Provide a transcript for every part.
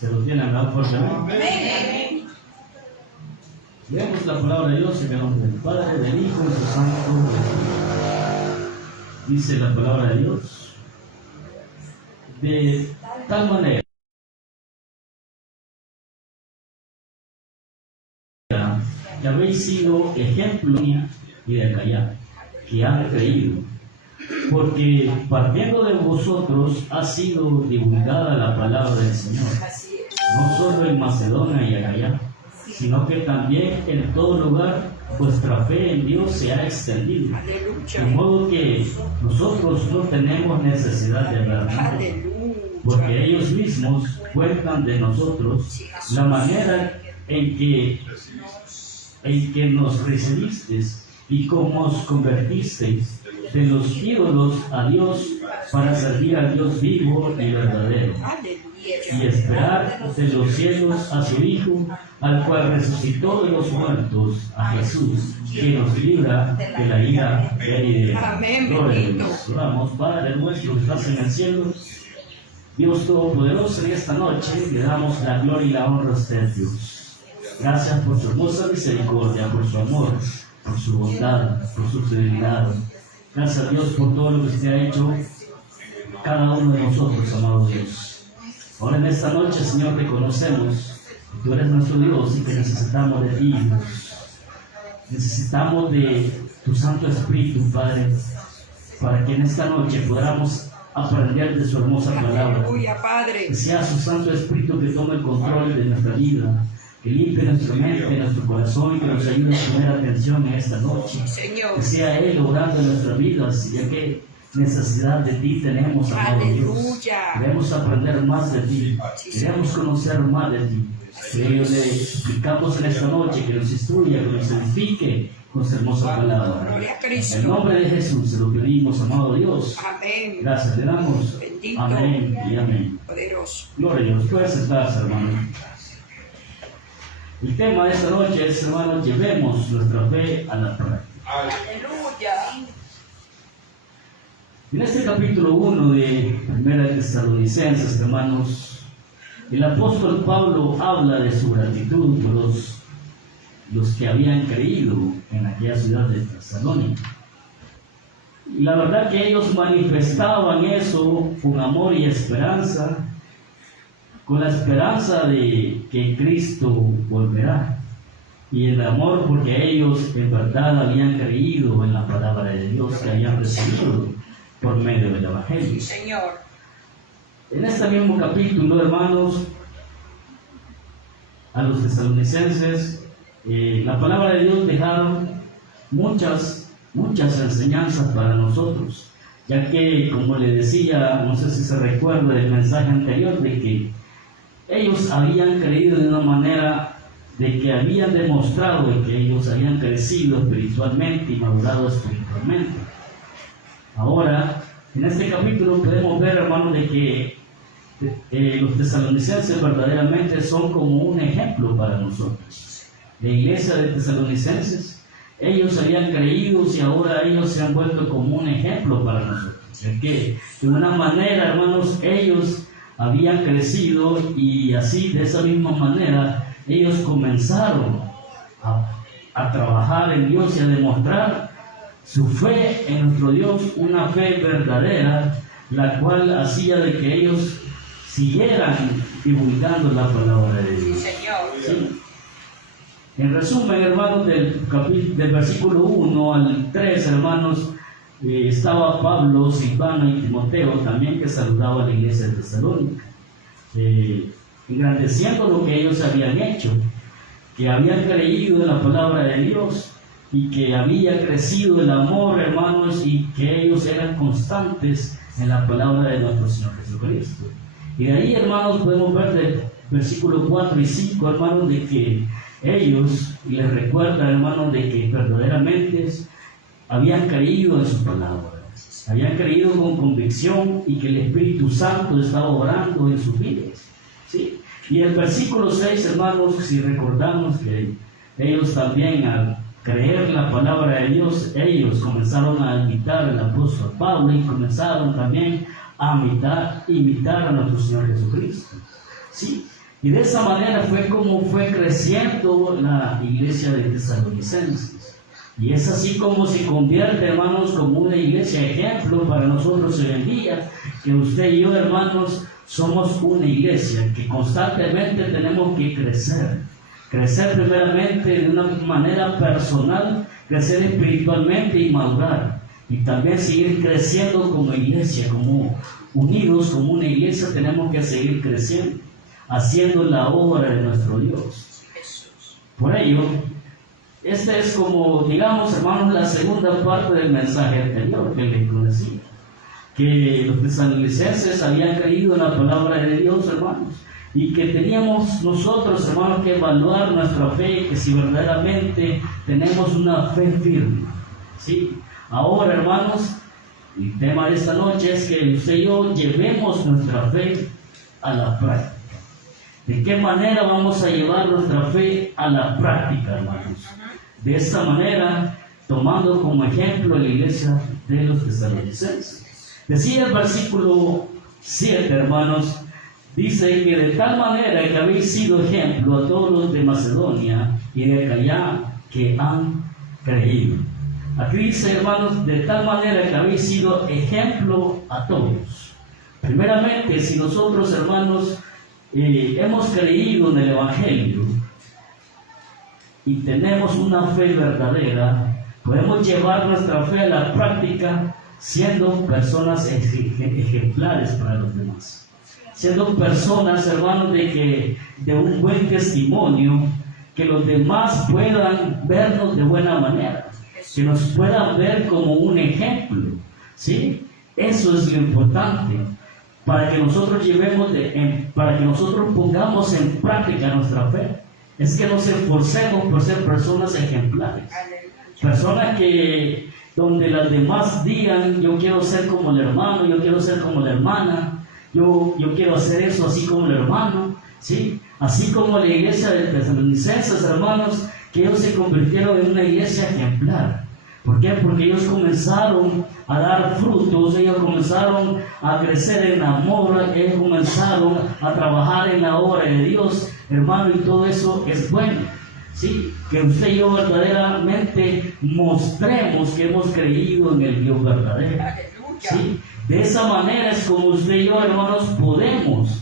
Se lo tienen, ¿verdad? Fuertemente. Leemos la palabra de Dios en el nombre del Padre, del Hijo y del Santo Espíritu. Dice la palabra de Dios: de tal manera que habéis sido ejemplo y de callar, que han creído, porque partiendo de vosotros ha sido divulgada la palabra del Señor, no solo en Macedonia y Acaya, sino que también en todo lugar vuestra fe en Dios se ha extendido, de modo que nosotros no tenemos necesidad de hablar nada, porque ellos mismos cuentan de nosotros la manera en que nos recibisteis y cómo os convertisteis de los ídolos a Dios para servir al Dios vivo y verdadero, y esperar de los cielos a su Hijo, al cual resucitó de los muertos, a Jesús, que nos libra de la ira venidera. Gloria a Dios. Oramos. Padre nuestro que estás en el cielo, Dios Todopoderoso, en esta noche le damos la gloria y la honra a usted, Dios. Gracias por su hermosa misericordia, por su amor, por su bondad, por su fidelidad. Gracias a Dios por todo lo que usted ha hecho cada uno de nosotros, amado Dios. Ahora en esta noche, Señor, reconocemos que tú eres nuestro Dios y que necesitamos de ti, Dios. Necesitamos de tu Santo Espíritu, Padre, para que en esta noche podamos aprender de su hermosa palabra. Que sea su Santo Espíritu que tome el control de nuestra vida, que limpie nuestra mente, nuestro corazón y que nos ayude a poner atención en esta noche. Que sea Él obrando en nuestras vidas, ya que necesidad de ti tenemos, amado Dios. Queremos aprender más de ti, queremos conocer más de ti. Que le suplicamos en esta noche que nos instruya, que nos edifique con su hermosa palabra. En el nombre de Jesús se lo pedimos, amado Dios. Amén. Gracias le damos. Bendito. Amén y amén. Poderoso. Gloria a Dios. Puedes sentarse, hermano. El tema de esta noche es, hermanos, llevemos nuestra fe a la práctica. Aleluya. En este capítulo 1 de Primera de Tesalonicenses, hermanos, el apóstol Pablo habla de su gratitud por los que habían creído en aquella ciudad de Tesalónica. Y la verdad que ellos manifestaban eso con amor y esperanza, con la esperanza de que Cristo volverá, y el amor porque ellos en verdad habían creído en la palabra de Dios que habían recibido por medio del Evangelio. Señor. En este mismo capítulo, hermanos, a los tesalonicenses, la palabra de Dios dejaron muchas enseñanzas para nosotros, ya que, como le decía, no sé si se recuerda del mensaje anterior, de que ellos habían creído de una manera de que habían demostrado de que ellos habían crecido espiritualmente y madurado espiritualmente. Ahora, en este capítulo podemos ver, hermanos, de que los tesalonicenses verdaderamente son como un ejemplo para nosotros. La iglesia de tesalonicenses, ellos habían creído y ahora ellos se han vuelto como un ejemplo para nosotros. Es que de una manera, hermanos, ellos habían crecido y así, de esa misma manera, ellos comenzaron a trabajar en Dios y a demostrar su fe en nuestro Dios, una fe verdadera, la cual hacía de que ellos siguieran divulgando la palabra de Dios. ¿Sí? En resumen, hermanos, del versículo 1 al 3, hermanos, estaba Pablo, Silvano y Timoteo también, que saludaba a la iglesia de Tesalónica, engrandeciendo lo que ellos habían hecho, que habían creído en la palabra de Dios y que había crecido el amor, hermanos, y que ellos eran constantes en la palabra de nuestro Señor Jesucristo. Y de ahí, hermanos, podemos ver del versículo 4 y 5, hermanos, de que ellos les recuerdan, hermanos, de que verdaderamente habían creído en su palabra, habían creído con convicción y que el Espíritu Santo estaba obrando en sus vidas, ¿sí? Y el versículo 6, hermanos, si recordamos que ellos también, al creer la palabra de Dios, ellos comenzaron a imitar al apóstol Pablo y comenzaron también a imitar a nuestro Señor Jesucristo. ¿Sí? Y de esa manera fue como fue creciendo la iglesia de Tesalonicenses. Y es así como se convierte, hermanos, como una iglesia ejemplo para nosotros hoy en día, que usted y yo, hermanos, somos una iglesia que constantemente tenemos que crecer. Crecer primeramente de una manera personal, crecer espiritualmente y madurar. Y también seguir creciendo como iglesia, como unidos como una iglesia tenemos que seguir creciendo, haciendo la obra de nuestro Dios. Por ello, este es como, digamos, hermanos, la segunda parte del mensaje anterior que les decía, que los tesalonicenses habían creído en la palabra de Dios, hermanos, y que teníamos nosotros, hermanos, que evaluar nuestra fe, que si verdaderamente tenemos una fe firme. ¿Sí? Ahora, hermanos, el tema de esta noche es que usted y yo llevemos nuestra fe a la práctica. ¿De qué manera vamos a llevar nuestra fe a la práctica, hermanos? De esta manera, tomando como ejemplo la iglesia de los tesalonicenses. Decía el versículo 7, hermanos, dice que de tal manera que habéis sido ejemplo a todos los de Macedonia y de Acaya que han creído. Aquí dice, hermanos, de tal manera que habéis sido ejemplo a todos. Primeramente, si nosotros, hermanos, hemos creído en el Evangelio y tenemos una fe verdadera, podemos llevar nuestra fe a la práctica siendo personas ejemplares para los demás. Siendo personas, hermanos, de un buen testimonio, que los demás puedan vernos de buena manera, que nos puedan ver como un ejemplo. ¿Sí? Eso es lo importante, para que nosotros para que nosotros pongamos en práctica nuestra fe. Es que nos esforcemos por ser personas ejemplares, personas que donde las demás digan, yo quiero ser como el hermano, yo quiero ser como la hermana, yo quiero hacer eso así como el hermano, ¿sí? Así como la iglesia de Tesalonicenses, hermanos, que ellos se convirtieron en una iglesia ejemplar. ¿Por qué? Porque ellos comenzaron a dar frutos, ellos comenzaron a crecer en amor, ellos comenzaron a trabajar en la obra de Dios, hermano, y todo eso es bueno. ¿Sí? Que usted y yo verdaderamente mostremos que hemos creído en el Dios verdadero. ¿Sí? De esa manera es como usted y yo, hermanos, podemos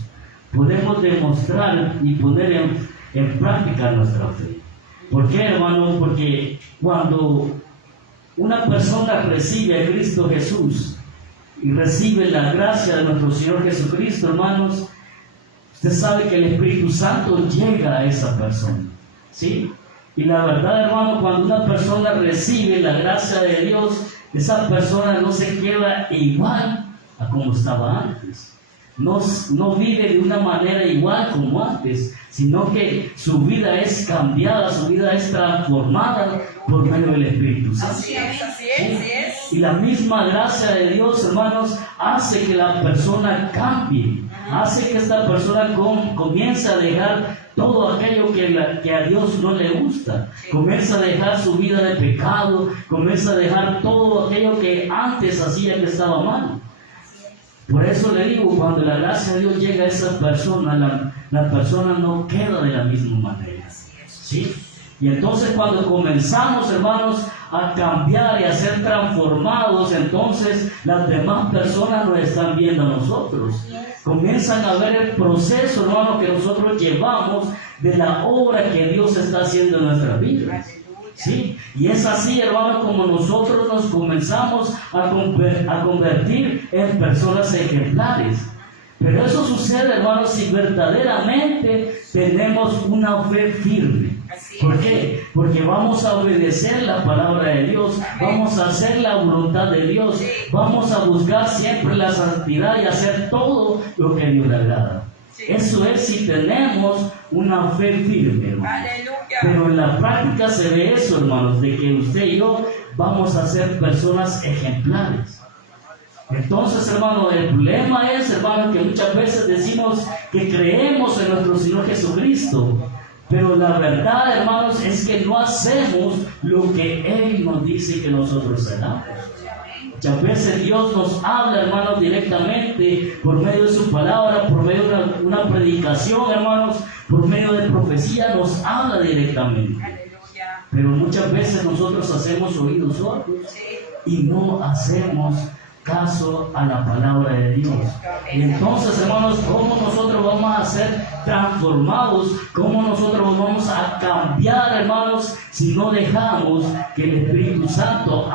demostrar y poner en práctica nuestra fe. ¿Por qué, hermano? Porque cuando una persona recibe a Cristo Jesús y recibe la gracia de nuestro Señor Jesucristo, hermanos, usted sabe que el Espíritu Santo llega a esa persona. ¿Sí? Y la verdad, hermano, cuando una persona recibe la gracia de Dios, esa persona no se queda igual a como estaba antes. No vive de una manera igual como antes, sino que su vida es cambiada, su vida es transformada por medio del Espíritu Santo. Así es. Y la misma gracia de Dios, hermanos, hace que la persona cambie, hace que esta persona comience a dejar todo aquello que a Dios no le gusta, comienza a dejar su vida de pecado, comienza a dejar todo aquello que antes hacía que estaba mal. Por eso le digo, cuando la gracia de Dios llega a esa persona, la persona no queda de la misma manera. ¿Sí? Y entonces cuando comenzamos, hermanos, a cambiar y a ser transformados, entonces las demás personas nos están viendo a nosotros. Comienzan a ver el proceso, hermano, que nosotros llevamos de la obra que Dios está haciendo en nuestras vidas. ¿Sí? Y es así, hermano, como nosotros nos comenzamos a convertir en personas ejemplares. Pero eso sucede, hermano, si verdaderamente tenemos una fe firme. ¿Por qué? Porque vamos a obedecer la palabra de Dios, vamos a hacer la voluntad de Dios, vamos a buscar siempre la santidad y hacer todo lo que a Dios le agrada. Eso es si tenemos una fe firme, hermano. Pero en la práctica se ve eso, hermanos, de que usted y yo vamos a ser personas ejemplares. Entonces, hermano, el problema es, hermano, que muchas veces decimos que creemos en nuestro Señor Jesucristo, pero la verdad, hermanos, es que no hacemos lo que Él nos dice que nosotros hagamos. Muchas veces Dios nos habla, hermanos, directamente por medio de su palabra, por medio de una predicación, hermanos, por medio de profecía, nos habla directamente. Aleluya. Pero muchas veces nosotros hacemos oídos sordos Sí. y no hacemos caso a la palabra de Dios. Y entonces, hermanos, ¿cómo nosotros vamos a ser transformados? ¿Cómo nosotros vamos a cambiar, hermanos, si no dejamos que el Espíritu Santo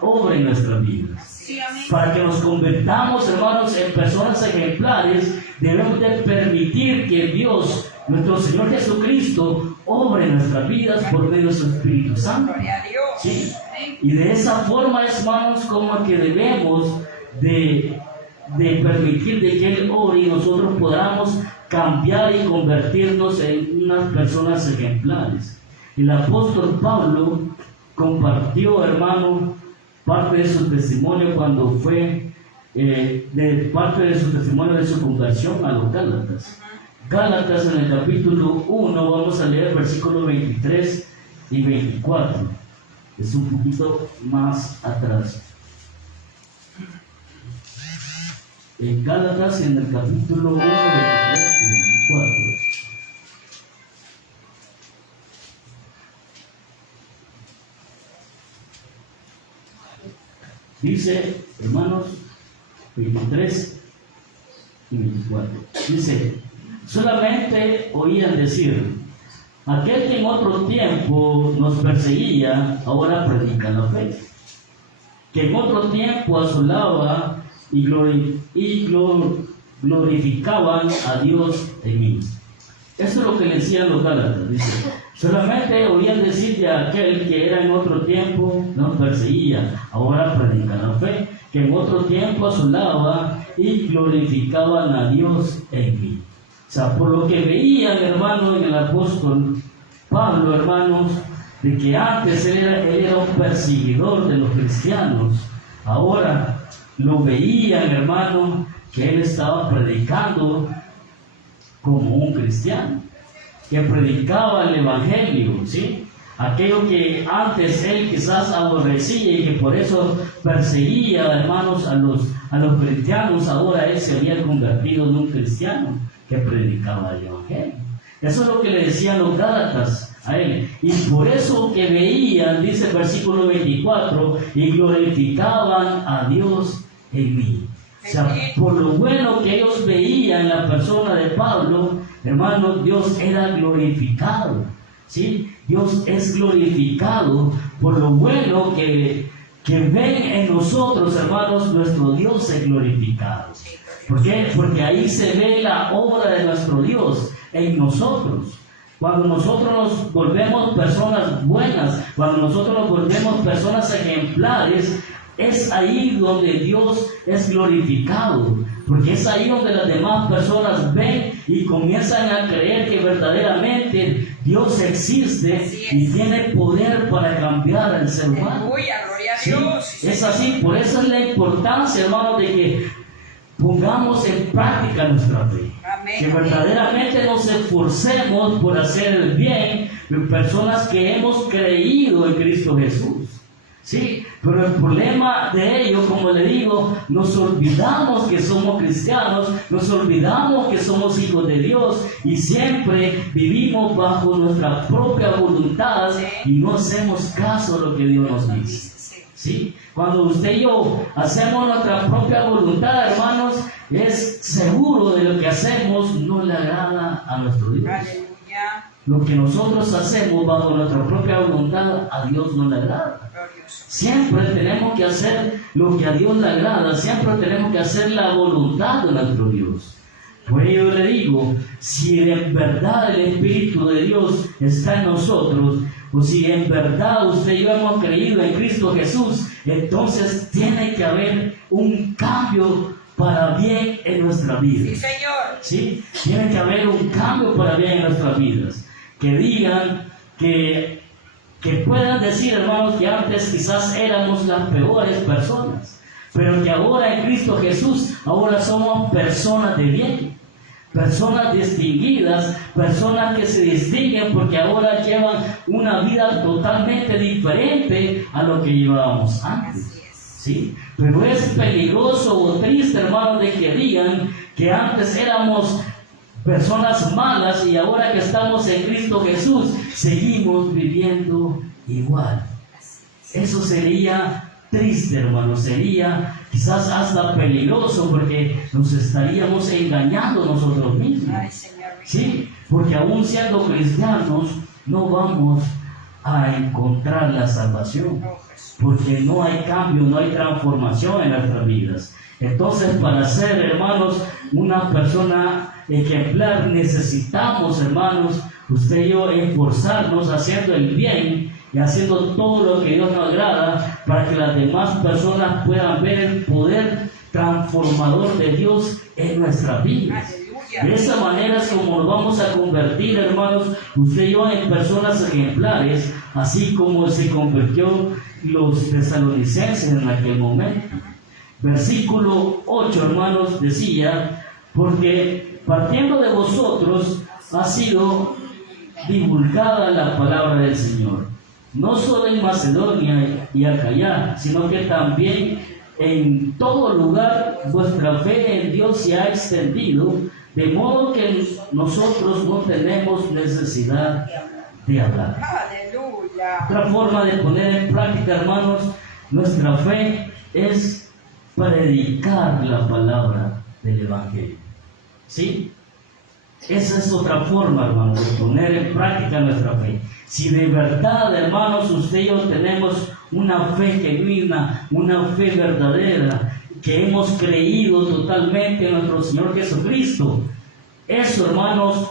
obre en nuestras vidas? Sí, amén. Para que nos convertamos, hermanos, en personas ejemplares, debemos de permitir que Dios, nuestro Señor Jesucristo, obre en nuestras vidas por medio de su Espíritu Santo. Gloria a Dios. Sí. Amén. Y de esa forma, hermanos, como que debemos de permitir de que Él obre y nosotros podamos cambiar y convertirnos en unas personas ejemplares. El apóstol Pablo compartió, hermano, parte de su testimonio cuando fue, parte de su testimonio de su conversión a los Gálatas. Gálatas, en el capítulo 1, vamos a leer versículos 23 y 24. Es un poquito más atrás. En Gálatas, en el capítulo 1, 23 y 24. Dice, hermanos, 23 y 24. Dice, solamente oían decir, aquel que en otro tiempo nos perseguía, ahora predica la fe. Que en otro tiempo asolaba y glorificaban a Dios en mí. Eso es lo que le decían los Gálatas. Dice, solamente oían decir de aquel que era en otro tiempo nos perseguía, ahora predica la fe. Que en otro tiempo asolaba y glorificaban a Dios en mí. O sea, por lo que veían, hermanos, en el apóstol Pablo, hermanos, de que antes él era un perseguidor de los cristianos, ahora lo veían, hermanos, que él estaba predicando como un cristiano, que predicaba el evangelio, ¿sí? Aquello que antes él quizás aborrecía y que por eso perseguía, hermanos, a los cristianos, ahora él se había convertido en un cristiano que predicaba el evangelio. Eso es lo que le decían los Gálatas a él. Y por eso que veían, dice el versículo 24, y glorificaban a Dios en mí. O sea, por lo bueno que ellos veían en la persona de Pablo, hermanos, Dios era glorificado. ¿Sí? Dios es glorificado por lo bueno que ven en nosotros, hermanos. Nuestro Dios es glorificado. ¿Por qué? Porque ahí se ve la obra de nuestro Dios en nosotros. Cuando nosotros nos volvemos personas buenas, cuando nosotros nos volvemos personas ejemplares, es ahí donde Dios es glorificado, porque es ahí donde las demás personas ven y comienzan a creer que verdaderamente Dios existe y tiene poder para cambiar al ser humano. Aleluya, gloria a ¿Sí? Dios. Es así, por eso es la importancia, hermano, de que pongamos en práctica nuestra fe. Amén. Que verdaderamente nos esforcemos por hacer el bien en personas que hemos creído en Cristo Jesús. Sí, pero el problema de ello, como le digo, nos olvidamos que somos cristianos, nos olvidamos que somos hijos de Dios y siempre vivimos bajo nuestra propia voluntad y no hacemos caso a lo que Dios nos dice. ¿Sí? Cuando usted y yo hacemos nuestra propia voluntad, hermanos, es seguro de lo que hacemos no le agrada a nuestro Dios. Aleluya. Lo que nosotros hacemos bajo nuestra propia voluntad a Dios no le agrada. Glorioso. Siempre tenemos que hacer lo que a Dios le agrada, siempre tenemos que hacer la voluntad de nuestro Dios. Por ello le digo, si en verdad el Espíritu de Dios está en nosotros, o si en verdad usted y yo hemos creído en Cristo Jesús, entonces tiene que haber un cambio para bien en nuestra vida. Sí, Señor. ¿Sí? Tiene que haber un cambio para bien en nuestras vidas. Que digan, que puedan decir, hermanos, que antes quizás éramos las peores personas, pero que ahora en Cristo Jesús, ahora somos personas de bien, personas distinguidas, personas que se distinguen porque ahora llevan una vida totalmente diferente a lo que llevábamos antes. Así es. ¿Sí? Pero es peligroso o triste, hermanos, de que digan que antes éramos personas malas y ahora que estamos en Cristo Jesús, seguimos viviendo igual. Eso sería triste, hermano, sería quizás hasta peligroso porque nos estaríamos engañando nosotros mismos. Ay, Señor. Sí, porque aún siendo cristianos no vamos a encontrar la salvación, Oh, Jesús. porque no hay cambio, no hay transformación en nuestras vidas. Entonces, para ser, hermanos, una persona ejemplar, necesitamos, hermanos, usted y yo, esforzarnos haciendo el bien y haciendo todo lo que Dios nos agrada para que las demás personas puedan ver el poder transformador de Dios en nuestras vidas. Aleluya. De esa manera es como nos vamos a convertir, hermanos, usted y yo, en personas ejemplares, así como se convirtió los tesalonicenses en aquel momento. Versículo 8, hermanos, decía: porque partiendo de vosotros ha sido divulgada la palabra del Señor, no solo en Macedonia y Acaya, sino que también en todo lugar vuestra fe en Dios se ha extendido, de modo que nosotros no tenemos necesidad de hablar. Aleluya. Otra forma de poner en práctica, hermanos, nuestra fe es predicar la palabra del Evangelio. ¿Sí? Esa es otra forma, hermanos, de poner en práctica nuestra fe. Si de verdad, hermanos, usted y yo tenemos una fe genuina, una fe verdadera, que hemos creído totalmente en nuestro Señor Jesucristo, eso, hermanos,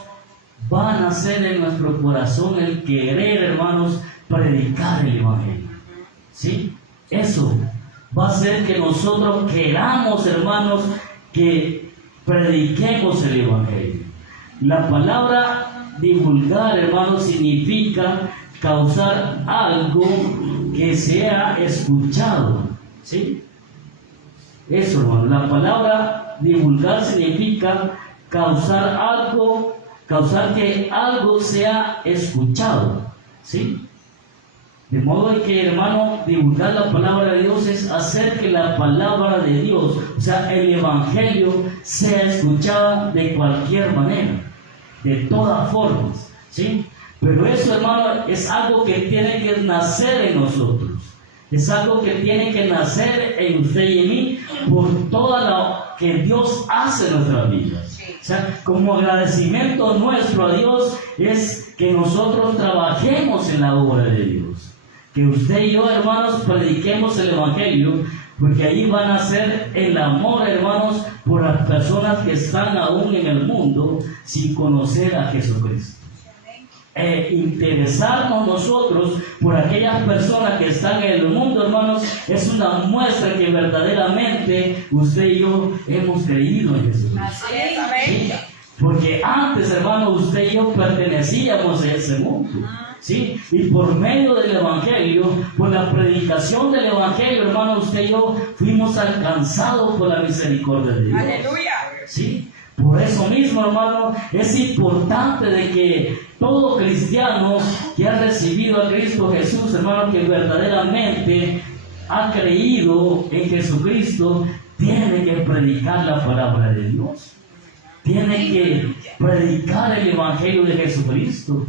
van a ser en nuestro corazón el querer, hermanos, predicar el Evangelio. ¿Sí? Eso va a ser que nosotros queramos, hermanos, que prediquemos el Evangelio. La palabra divulgar, hermanos, significa causar algo que sea escuchado. ¿Sí? Eso, hermano. La palabra divulgar significa causar algo, causar que algo sea escuchado. ¿Sí? De modo que, hermano, divulgar la palabra de Dios es hacer que la palabra de Dios, o sea, el Evangelio, sea escuchada de cualquier manera, de todas formas, ¿sí? Pero eso, hermano, es algo que tiene que nacer en nosotros, es algo que tiene que nacer en usted y en mí por todo lo que Dios hace en nuestras vidas. O sea, como agradecimiento nuestro a Dios es que nosotros trabajemos en la obra de Dios. Que usted y yo, hermanos, prediquemos el Evangelio, porque ahí van a ser el amor, hermanos, por las personas que están aún en el mundo sin conocer a Jesucristo. Interesarnos nosotros por aquellas personas que están en el mundo, hermanos, es una muestra que verdaderamente usted y yo hemos creído en Jesucristo. Así es, amén. ¿Sí? Porque antes, hermano, usted y yo pertenecíamos a ese mundo. ¿Sí? Y por medio del Evangelio, por la predicación del Evangelio, hermano, usted y yo fuimos alcanzados por la misericordia de Dios. Aleluya. ¿Sí? Por eso mismo, hermano, es importante de que todo cristiano que ha recibido a Cristo Jesús, hermano, que verdaderamente ha creído en Jesucristo, tiene que predicar la palabra de Dios. Tiene que predicar el Evangelio de Jesucristo.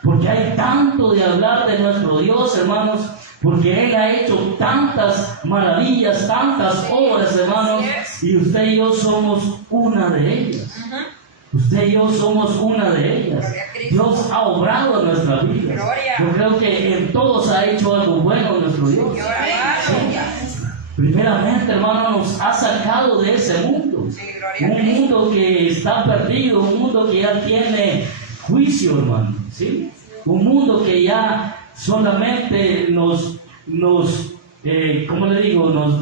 Porque hay tanto de hablar de nuestro Dios, hermanos, porque Él ha hecho tantas maravillas, tantas obras, hermanos, y usted y yo somos una de ellas. Usted y yo somos una de ellas. Dios ha obrado en nuestra vida. Yo creo que en todos ha hecho algo bueno nuestro Dios. ¿Sí? Primeramente, hermano, nos ha sacado de ese mundo. Un mundo que está perdido, un mundo que ya tiene juicio, hermano. ¿Sí? Un mundo que ya solamente nos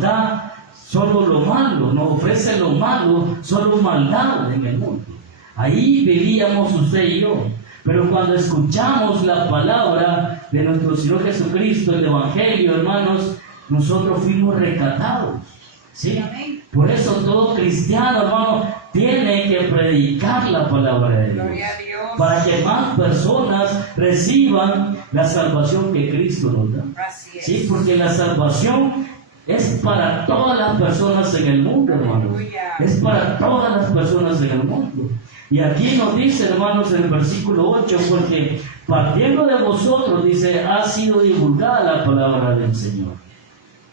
da solo lo malo, nos ofrece lo malo, solo maldad en el mundo. Ahí vivíamos usted y yo. Pero cuando escuchamos la palabra de nuestro Señor Jesucristo, el Evangelio, hermanos, nosotros fuimos rescatados. ¿Sí? Por eso todo cristiano, hermano, tiene que predicar la palabra de Dios, para que más personas reciban la salvación que Cristo nos da. ¿Sí? Porque la salvación es para todas las personas en el mundo, hermanos. Es para todas las personas en el mundo. Y aquí nos dice, hermanos, en el versículo 8, porque partiendo de vosotros, dice, ha sido divulgada la palabra del Señor.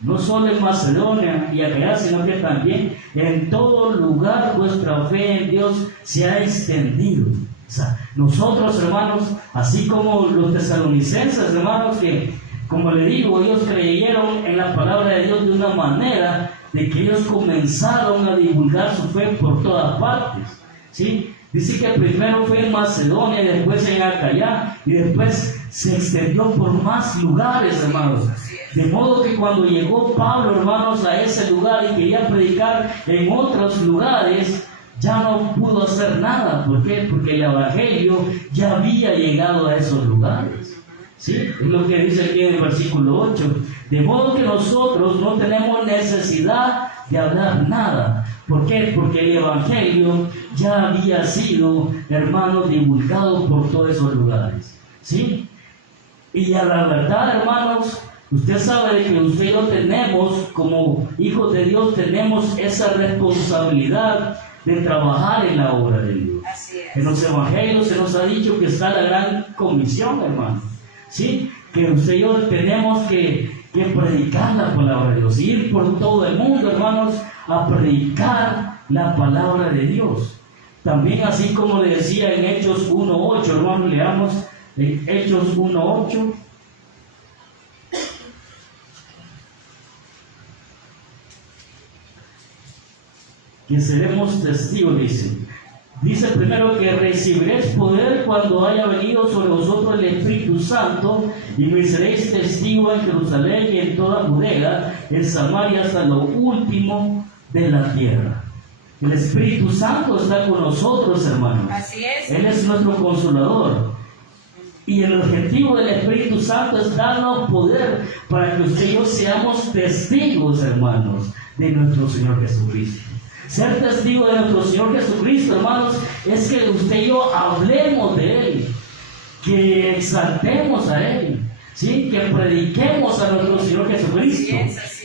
No solo en Macedonia y Acaya, sino que también en todo lugar vuestra fe en Dios se ha extendido. O sea, nosotros, hermanos, así como los tesalonicenses, hermanos, que, como le digo, ellos creyeron en la palabra de Dios de una manera de que ellos comenzaron a divulgar su fe por todas partes, ¿sí? Dice que primero fue en Macedonia, y después en Acaya, y después se extendió por más lugares, hermanos. De modo que cuando llegó Pablo, hermanos, a ese lugar y quería predicar en otros lugares, ya no pudo hacer nada. ¿Por qué? Porque el Evangelio ya había llegado a esos lugares. ¿Sí? Es lo que dice aquí en el versículo 8. De modo que nosotros no tenemos necesidad de hablar nada. ¿Por qué? Porque el Evangelio ya había sido, hermanos, divulgado por todos esos lugares. ¿Sí? Y a la verdad, hermanos, usted sabe de que usted y yo tenemos, como hijos de Dios, tenemos esa responsabilidad de trabajar en la obra de Dios. Así es. En los evangelios se nos ha dicho que está la gran comisión, hermano. ¿Sí? Que usted y yo tenemos que predicar la palabra de Dios, ir por todo el mundo, hermanos, a predicar la palabra de Dios. También, así como le decía en Hechos 1:8, hermanos, leamos en Hechos 1:8. Que seremos testigos, dice. Dice primero que recibiréis poder cuando haya venido sobre vosotros el Espíritu Santo y me seréis testigos en Jerusalén y en toda Judea, en Samaria hasta lo último de la tierra. El Espíritu Santo está con nosotros, hermanos. Así es. Él es nuestro consolador. Y el objetivo del Espíritu Santo es darnos poder para que usted y yo seamos testigos, hermanos, de nuestro Señor Jesucristo. Ser testigo de nuestro Señor Jesucristo, hermanos, es que usted y yo hablemos de Él, que exaltemos a Él, ¿sí? Que prediquemos a nuestro Señor Jesucristo.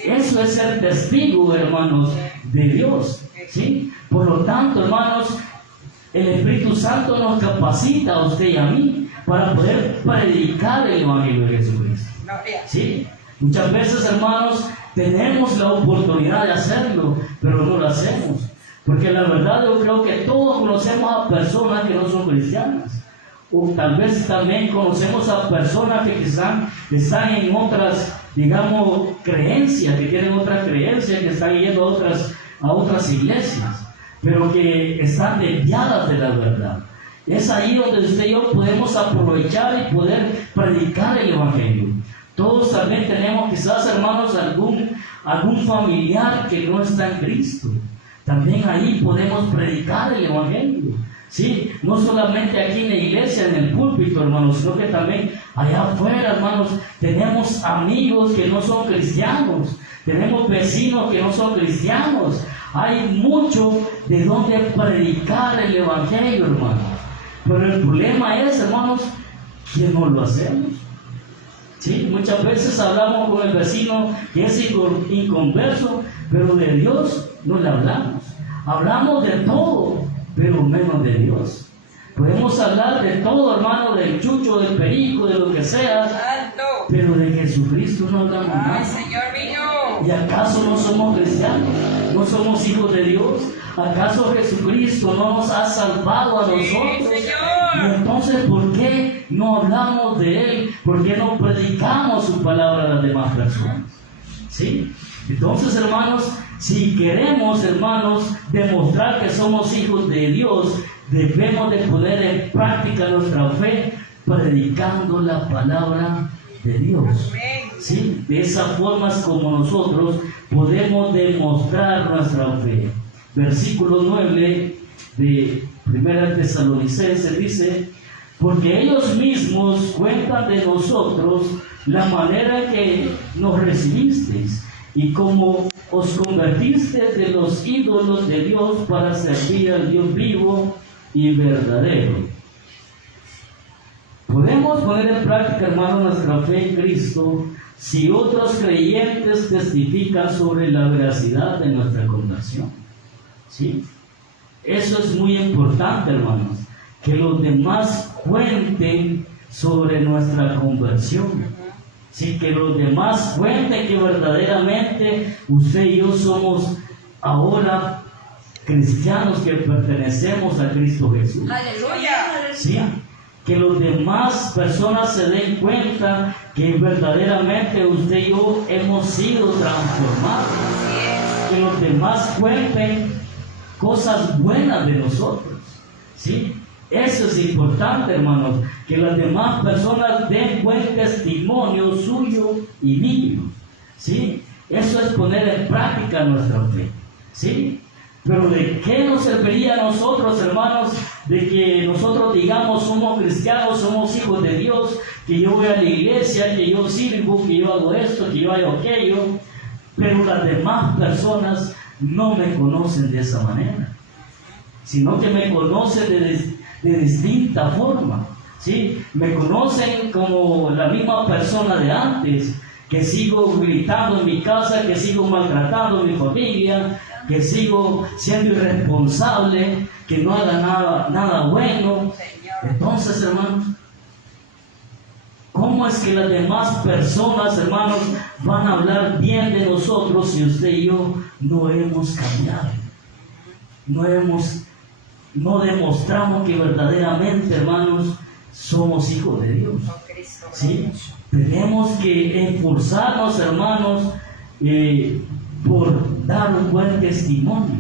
Eso es ser testigo, hermanos, de Dios, ¿sí? Por lo tanto, hermanos, el Espíritu Santo nos capacita a usted y a mí para poder predicar el Evangelio de Jesucristo, ¿sí? Muchas veces, hermanos, tenemos la oportunidad de hacerlo, pero no lo hacemos. Porque la verdad yo creo que todos conocemos a personas que no son cristianas. O tal vez también conocemos a personas que quizás están en otras, digamos, creencias, que tienen otras creencias, que están yendo a otras iglesias, pero que están desviadas de la verdad. Es ahí donde usted y yo podemos aprovechar y poder predicar el Evangelio. Todos también tenemos quizás, hermanos, algún familiar que no está en Cristo. También ahí podemos predicar el Evangelio, ¿sí? No solamente aquí en la iglesia, en el púlpito, hermanos, sino que también allá afuera, hermanos, tenemos amigos que no son cristianos, tenemos vecinos que no son cristianos. Hay mucho de donde predicar el Evangelio, hermanos. Pero el problema es, hermanos, que no lo hacemos. ¿Sí? Muchas veces hablamos con el vecino que es inconverso, pero de Dios no le hablamos. Hablamos de todo, pero menos de Dios. Podemos hablar de todo, hermano, del chucho, del perico, de lo que sea, pero de Jesucristo no hablamos nada. Señor mío. ¿Y acaso no somos cristianos? ¿No somos hijos de Dios? ¿Acaso Jesucristo no nos ha salvado a nosotros? Y entonces, ¿por qué no hablamos de Él? ¿Por qué no predicamos su palabra a las demás personas? ¿Sí? Entonces, hermanos, si queremos, hermanos, demostrar que somos hijos de Dios, debemos de poner en práctica nuestra fe predicando la palabra de Dios. ¿Sí? De esas formas como nosotros podemos demostrar nuestra fe. Versículo 9 de 1 Tesalonicenses dice: porque ellos mismos cuentan de nosotros la manera que nos recibisteis y cómo os convertisteis de los ídolos de Dios para servir al Dios vivo y verdadero. Podemos poner en práctica, hermanos, nuestra fe en Cristo si otros creyentes testifican sobre la veracidad de nuestra conversión. ¿Sí? Eso es muy importante, hermanos, que los demás cuenten sobre nuestra conversión. Sí, que los demás cuenten que verdaderamente usted y yo somos ahora cristianos que pertenecemos a Cristo Jesús. Aleluya. ¿Sí? Que los demás personas se den cuenta que verdaderamente usted y yo hemos sido transformados. Que los demás cuenten cosas buenas de nosotros. ¿Sí? Eso es importante, hermanos, que las demás personas den buen testimonio suyo y mío. ¿Sí? Eso es poner en práctica nuestra fe. ¿Sí? Pero ¿de qué nos serviría a nosotros, hermanos, de que nosotros digamos somos cristianos, somos hijos de Dios, que yo voy a la iglesia, que yo sirvo, que yo hago esto, que yo hago aquello, pero las demás personas no me conocen de esa manera, sino que me conocen de distinta forma? ¿Sí? Me conocen como la misma persona de antes, que sigo gritando en mi casa, que sigo maltratando a mi familia, que sigo siendo irresponsable, que no haga nada bueno. Entonces, hermanos, ¿cómo es que las demás personas, hermanos, van a hablar bien de nosotros si usted y yo no hemos cambiado? No demostramos que verdaderamente, hermanos, somos hijos de Dios. ¿Sí? Tenemos que esforzarnos, hermanos, por dar un buen testimonio.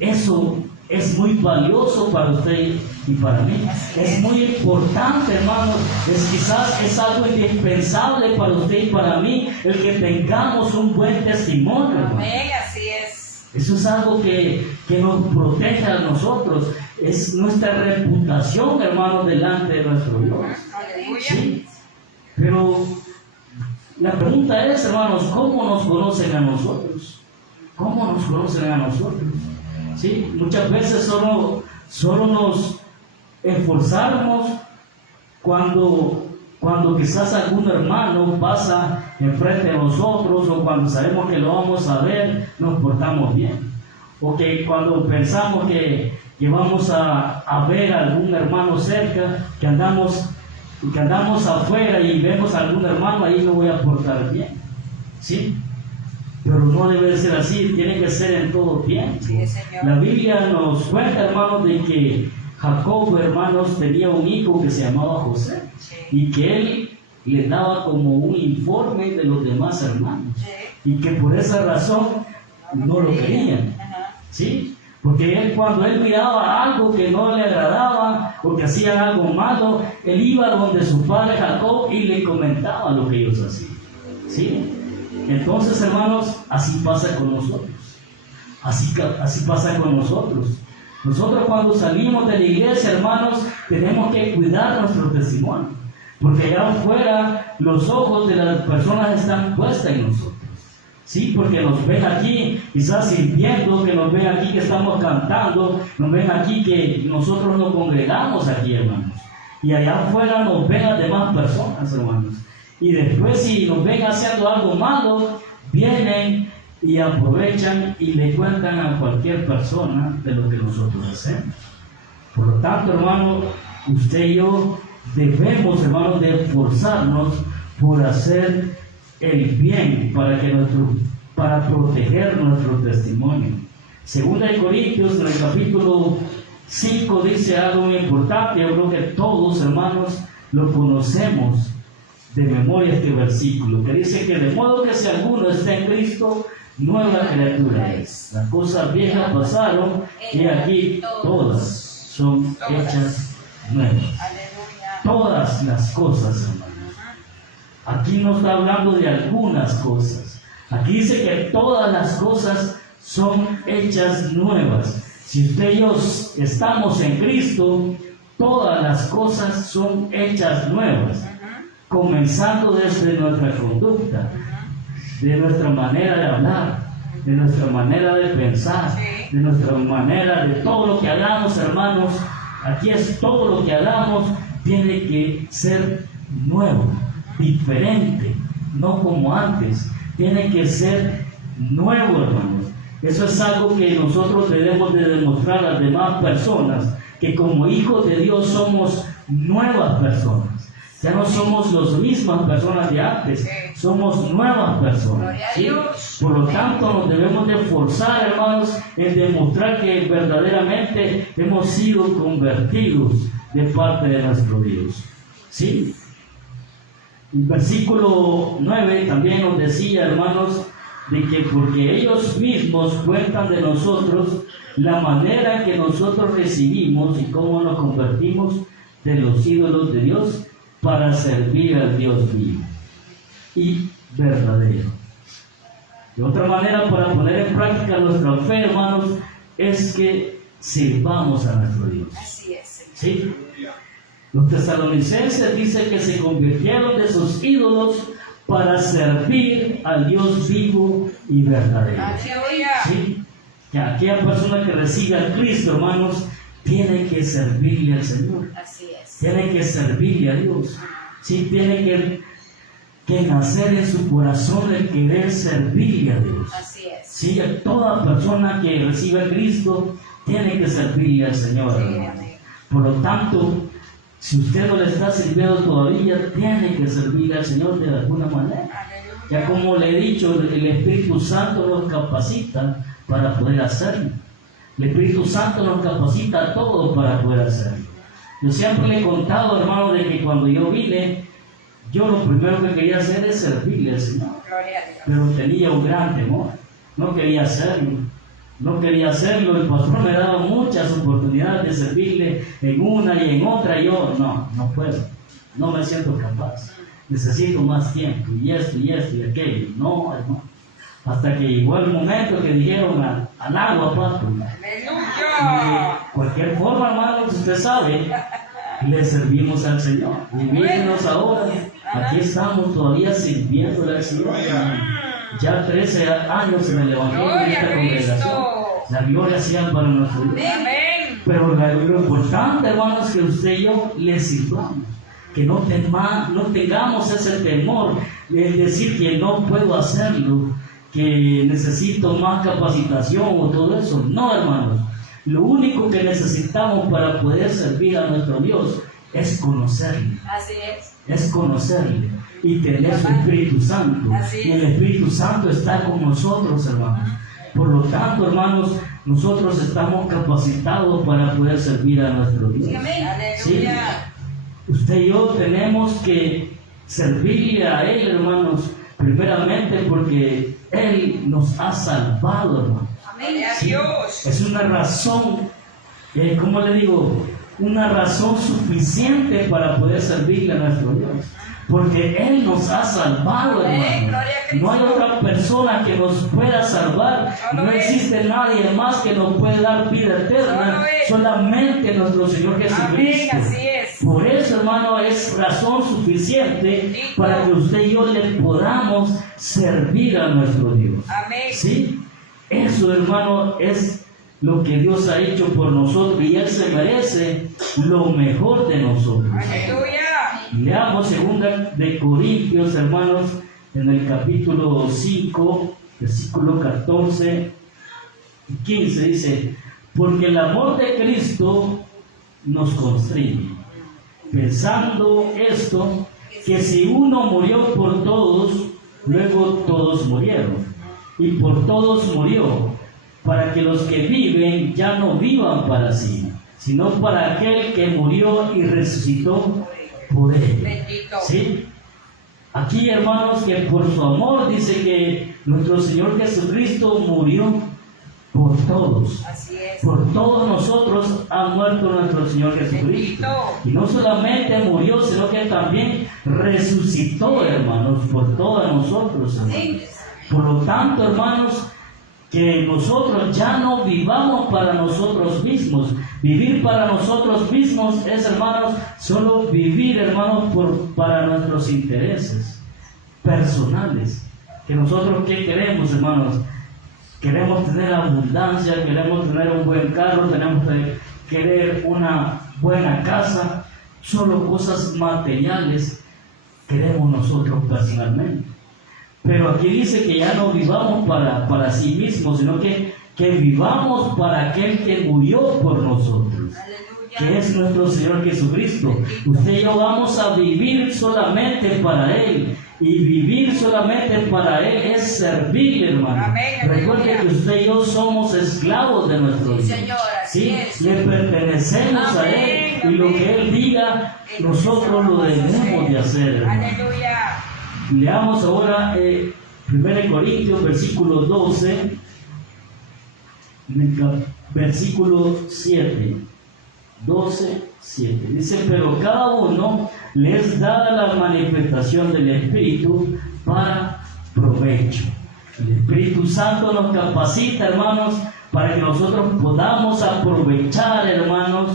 Eso es muy valioso para usted y para mí. Es muy importante, hermanos. Quizás es algo indispensable para usted y para mí el que tengamos un buen testimonio, hermano. Amén, así es. Eso es algo que nos protege a nosotros. Es nuestra reputación, hermanos, delante de nuestro Dios. Aleluya. ¿Sí? Pero la pregunta es, hermanos, ¿cómo nos conocen a nosotros? ¿Cómo nos conocen a nosotros? ¿Sí? Muchas veces solo nos esforzamos cuando quizás algún hermano pasa enfrente de nosotros, o cuando sabemos que lo vamos a ver, nos portamos bien. O que cuando pensamos que vamos a ver a algún hermano cerca, que andamos afuera y vemos a algún hermano, ahí me voy a portar bien. ¿Sí? Pero no debe ser así, tiene que ser en todo tiempo. Sí, Señor. La Biblia nos cuenta, hermanos, de que Jacob, hermanos, tenía un hijo que se llamaba José, Sí. y que él le daba como un informe de los demás hermanos, Sí. y que por esa razón no lo querían. Ajá. ¿Sí? Porque cuando él miraba algo que no le agradaba o que hacían algo malo, él iba donde su padre Jacob y le comentaba lo que ellos hacían. ¿Sí? Entonces, hermanos, así pasa con nosotros. Así pasa con nosotros. Nosotros cuando salimos de la iglesia, hermanos, tenemos que cuidar nuestro testimonio. Porque allá afuera los ojos de las personas están puestos en nosotros. Sí, porque nos ven aquí, quizás sintiendo, que nos ven aquí que estamos cantando, nos ven aquí que nosotros nos congregamos aquí, hermanos. Y allá afuera nos ven las demás personas, hermanos. Y después, si nos ven haciendo algo malo, vienen y aprovechan y le cuentan a cualquier persona de lo que nosotros hacemos. Por lo tanto, hermano, usted y yo debemos, hermanos, de esforzarnos por hacer el bien para proteger nuestro testimonio. Segunda de Corintios, en el capítulo 5, dice algo muy importante. Yo creo que todos, hermanos, lo conocemos de memoria, este versículo, que dice que de modo que si alguno está en Cristo, nueva criatura es. Las cosas viejas pasaron y aquí todas son hechas nuevas. Aleluya. Todas las cosas, hermanos. Aquí no está hablando de algunas cosas. Aquí dice que todas las cosas son hechas nuevas. Si usted y yo estamos en Cristo, todas las cosas son hechas nuevas. Comenzando desde nuestra conducta, de nuestra manera de hablar, de nuestra manera de pensar, de nuestra manera de todo lo que hagamos, hermanos. Aquí es todo lo que hagamos tiene que ser nuevo, diferente, no como antes. Tiene que ser nuevo, hermanos. Eso es algo que nosotros debemos de demostrar a las demás personas, que como hijos de Dios somos nuevas personas. Ya no somos las mismas personas de antes, somos nuevas personas, ¿sí? Por lo tanto, nos debemos de esforzar, hermanos, en demostrar que verdaderamente hemos sido convertidos de parte de nuestro Dios, ¿sí? El versículo 9 también nos decía, hermanos, de que porque ellos mismos cuentan de nosotros la manera que nosotros recibimos y cómo nos convertimos de los ídolos de Dios para servir al Dios vivo y verdadero. De otra manera, para poner en práctica nuestra fe, hermanos, es que sirvamos a nuestro Dios. Así es. ¿Sí? Los tesalonicenses dicen que se convirtieron de sus ídolos para servir al Dios vivo y verdadero. Aleluya. ¿Sí? Que aquella persona que recibe a Cristo, hermanos, tiene que servirle al Señor. Así es. Tiene que servirle a Dios. Sí, tiene que nacer en su corazón el querer servirle a Dios. Así es. Sí, toda persona que recibe a Cristo tiene que servirle al Señor, Sí, hermanos. amén. Por lo tanto, si usted no le está sirviendo todavía, tiene que servirle al Señor de alguna manera. Ya Aleluya. como le he dicho, el Espíritu Santo nos capacita para poder hacerlo. El Espíritu Santo nos capacita a todos para poder hacerlo. Yo siempre le he contado, hermano, de que cuando yo vine, yo lo primero que quería hacer es servirle al Señor. Gloria a Dios. Pero tenía un gran temor. No quería hacerlo. No quería hacerlo. El pastor me daba muchas oportunidades de servirle en una y en otra. Y yo, no puedo. No me siento capaz. Necesito más tiempo. Y esto y aquello. No, hermano. Hasta que llegó el momento que dijeron al agua, pastor. Aleluya. De cualquier forma, hermano, usted sabe, le servimos al Señor. Y mírenos ahora, aquí estamos todavía sirviéndole al Señor. Ya 13 años en el Evangelio de Gloria esta a congregación. Cristo. La gloria sea para nuestro Dios. Amén. Pero lo importante, hermanos, es que usted y yo le sirvamos. Que no tengamos ese temor de decir que no puedo hacerlo, que necesito más capacitación o todo eso. No, hermanos. Lo único que necesitamos para poder servir a nuestro Dios es conocerle. Así es. Es conocerle y tener su Espíritu Santo. Así es. Y el Espíritu Santo está con nosotros, hermanos. Por lo tanto, hermanos, nosotros estamos capacitados para poder servir a nuestro Dios. Amén. ¿Sí? Aleluya. Usted y yo tenemos que servirle a Él, hermanos, primeramente porque Él nos ha salvado, hermanos. Amén. A Sí, Dios. es una razón, ¿cómo le digo? Una razón suficiente para poder servirle a nuestro Dios. Porque Él nos ha salvado, Amén, hermano. gloria a Cristo. No hay otra persona que nos pueda salvar. Solo No Él. existe nadie más que nos puede dar vida eterna. Solo Él. Solamente nuestro Señor Amén. Jesucristo. Así es. Por eso, hermano, es razón suficiente Bendito. para que usted y yo le podamos servir a nuestro Dios. Amén. ¿Sí? Eso, hermano, es lo que Dios ha hecho por nosotros y Él se merece lo mejor de nosotros. Aleluya. Leamos 2 de Corintios, hermanos, en el capítulo 5, versículo 14 y 15, dice: porque el amor de Cristo nos constriñe, pensando esto, que si uno murió por todos, luego todos murieron, y por todos murió, para que los que viven ya no vivan para sí, sino para aquel que murió y resucitó por él. Bendito. ¿Sí? Aquí, hermanos, que por su amor dice que nuestro Señor Jesucristo murió por todos. Así es. Por todos nosotros ha muerto nuestro Señor Jesucristo. Bendito. Y no solamente murió, sino que también resucitó, hermanos, por todos nosotros, hermanos. Amén. Por lo tanto, hermanos, que nosotros ya no vivamos para nosotros mismos. Vivir para nosotros mismos es, hermanos, solo vivir, hermanos, para nuestros intereses personales. Que nosotros, ¿qué queremos, hermanos? Queremos tener abundancia, queremos tener un buen carro, tenemos que querer una buena casa, solo cosas materiales queremos nosotros personalmente. Pero aquí dice que ya no vivamos para sí mismos, sino que vivamos para aquel que murió por nosotros, que es nuestro Señor Jesucristo. Usted y yo vamos a vivir solamente para Él. Y vivir solamente para Él es servirle, hermano. Amén, Recuerde que usted y yo somos esclavos de nuestro Dios. Señor, así ¿Sí? es. Le pertenecemos a Él. Y lo que Él diga, nosotros lo debemos de hacer, hermano. Aleluya. Leamos ahora 1 Corintios, versículo 12, versículo 7. 12, 7. Dice, pero cada uno les da la manifestación del Espíritu para provecho. El Espíritu Santo nos capacita, hermanos, para que nosotros podamos aprovechar, hermanos,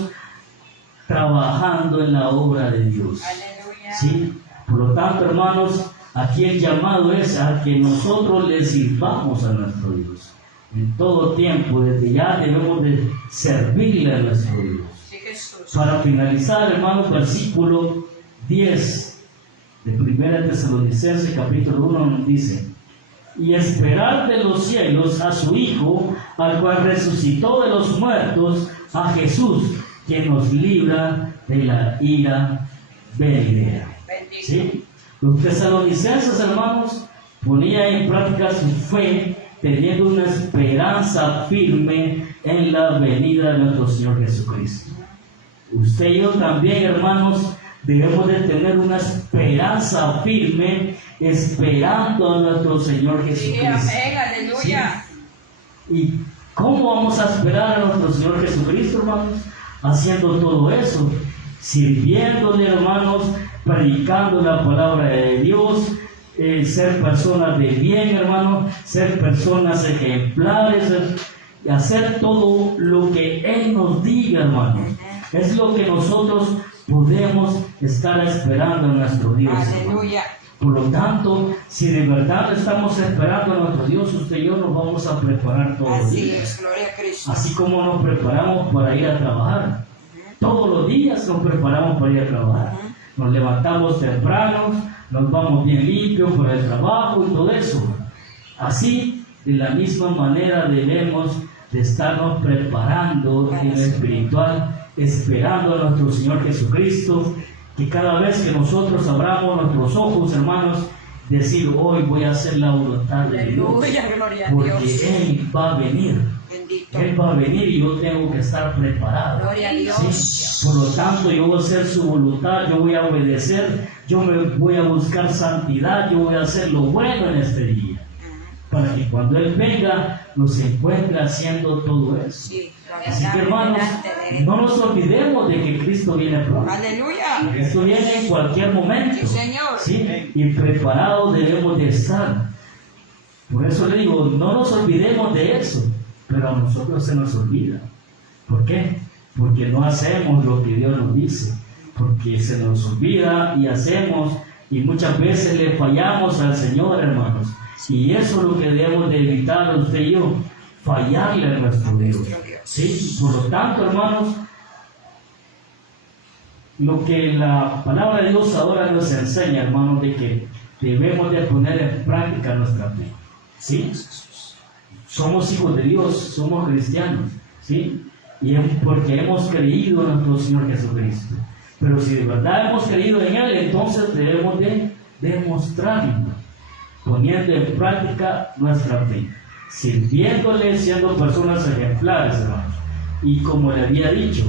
trabajando en la obra de Dios. Aleluya. ¿Sí? Por lo tanto, hermanos, aquí el llamado es a que nosotros le sirvamos a nuestro Dios. En todo tiempo, desde ya debemos de servirle a nuestro Dios. Sí, Jesús. Para finalizar, hermanos, versículo 10 de 1 Tesalonicenses capítulo 1 nos dice: y esperar de los cielos a su Hijo, al cual resucitó de los muertos, a Jesús, quien nos libra de la ira venidera. Bendito. ¿Sí? Los tesalonicenses, hermanos, ponían en práctica su fe, teniendo una esperanza firme en la venida de nuestro Señor Jesucristo. Usted y yo también, hermanos, debemos de tener una esperanza firme, esperando a nuestro Señor Sí, Jesucristo. amén, aleluya. ¿Sí? ¿Y cómo vamos a esperar a nuestro Señor Jesucristo, hermanos? Haciendo todo eso, sirviéndole, hermanos, predicando la palabra de Dios, ser personas de bien, hermanos, ser personas ejemplares, hacer todo lo que Él nos diga, hermanos. Es lo que nosotros podemos estar esperando en nuestro Dios, hermano. Aleluya. Por lo tanto, si de verdad estamos esperando a nuestro Dios, usted y yo nos vamos a preparar todos los Así días. es, gloria a Cristo. Así como nos preparamos para ir a trabajar. Todos los días nos preparamos para ir a trabajar. Nos levantamos temprano, nos vamos bien limpios por el trabajo y todo eso. Así, de la misma manera debemos de estarnos preparando en lo espiritual, esperando a nuestro Señor Jesucristo, que cada vez que nosotros abramos nuestros ojos, hermanos, decir: hoy voy a hacer la voluntad de Dios, Aleluya, gloria a porque Dios. Él va a venir. Bendito. Él va a venir y yo tengo que estar preparado. Gloria a Dios. ¿Sí? Por lo tanto, yo voy a hacer su voluntad, yo voy a obedecer, yo me voy a buscar santidad, yo voy a hacer lo bueno en este día, para que cuando Él venga nos encuentre haciendo todo eso. Sí, Así que, hermanos, no nos olvidemos de que Cristo viene pronto. aleluya. Cristo viene en cualquier momento. Sí, Señor. ¿Sí? Y preparados debemos de estar. Por eso le digo, no nos olvidemos de eso, pero a nosotros se nos olvida. ¿Por qué? Porque no hacemos lo que Dios nos dice, porque se nos olvida y hacemos, y muchas veces le fallamos al Señor, hermanos. Y eso es lo que debemos de evitar usted y yo, fallarle a nuestro Dios. ¿Sí? Por lo tanto, hermanos, lo que la palabra de Dios ahora nos enseña, hermanos, de que debemos de poner en práctica nuestra fe. ¿Sí? Somos hijos de Dios, somos cristianos, ¿sí? Y es porque hemos creído en nuestro Señor Jesucristo. Pero si de verdad hemos creído en Él, entonces debemos de demostrarlo, poniendo en práctica nuestra fe, sirviéndole, siendo personas ejemplares, hermanos. Y como le había dicho,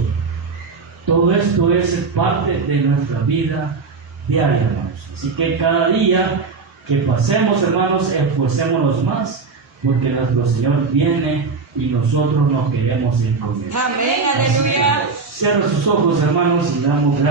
todo esto es parte de nuestra vida diaria, hermanos. Así que cada día que pasemos, hermanos, esforcémonos más, porque nuestro Señor viene y nosotros nos queremos ir con Él. Amén, aleluya. Cierra sus ojos, hermanos, y damos gracias.